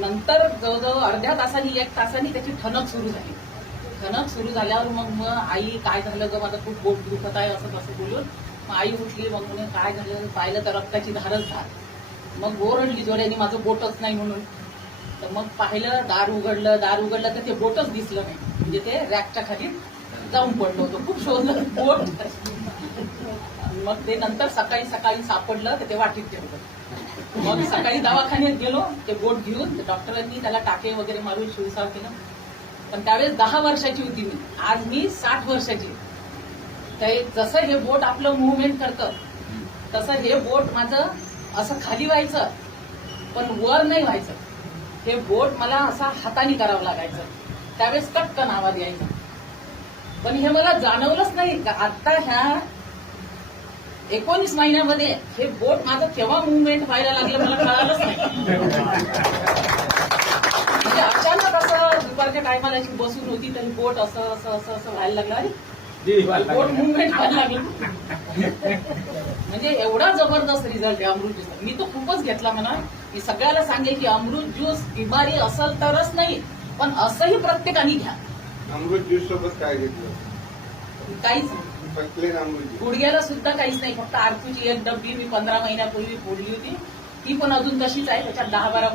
नंतर जवळजवळ अर्ध्या तासांनी 1 तासांनी त्याची ठणक सुरू झाली. ठणक सुरू झाल्यावर मग आई काय झालं ग, माझं खूप पोट दुखत आहे असं तसं बोलून मग आई उठली. मग म्हणे काय झालं, पाहिलं तर रक्ताची धारच धार. मग ओरडली जोड्याने माझं बोटच नाही म्हणून. तर मग पाहिलं, दार उघडलं तर ते बोटच दिसलं नाही. म्हणजे ते रॅकच्या खाली जाऊन पडलं होतं. खूप शोधलं बोट. मग ते नंतर सकाळी सापडलं तर ते वाटीत ठेवलं. मग सकाळी दवाखान्यात गेलो ते बोट घेऊन. डॉक्टरांनी त्याला टाके वगैरे मारून शिवसाव केलं. पण त्यावेळेस 10 वर्षाची होती मी. आज मी 60 वर्षाची. तर जसं हे बोट आपलं मुव्हमेंट करतं तसं हे बोट माझं असं खाली व्हायचं पण वर नाही व्हायचं. हे बोट मला असा हाताने करावं लागायचं. त्यावेळेस कटकन आवाज यायचा. पण हे मला जाणवलंच नाही का आता ह्या 19 महिन्यामध्ये हे बोट माझं केव्हा मुव्हमेंट व्हायला लागलं मला कळालंच नाही. म्हणजे अचानक असं दुपारच्या टायमाला अशी बसून होती तरी बोट असं असं असं असं व्हायला लागलं. अरे बोट मुव्हमेंट व्हायला लागलं. म्हणजे एवढा जबरदस्त रिझल्ट आहे अमृत ज्यूस. मी तो खूपच घेतला म्हणा. मी सगळ्याला सांगेन की अमृत ज्यूस बिमारी असेल तरच नाही पण असंही प्रत्येकाने घ्या. अमृत ज्यूस सोबत काय घेतलं? काहीच अमृत गुडघ्याला सुद्धा काहीच नाही. फक्त आरतूची 1 डब्बी मी 15 महिन्यापूर्वी फोडली होती. ती पण अजून तशीच आहे. त्याच्यात 10-12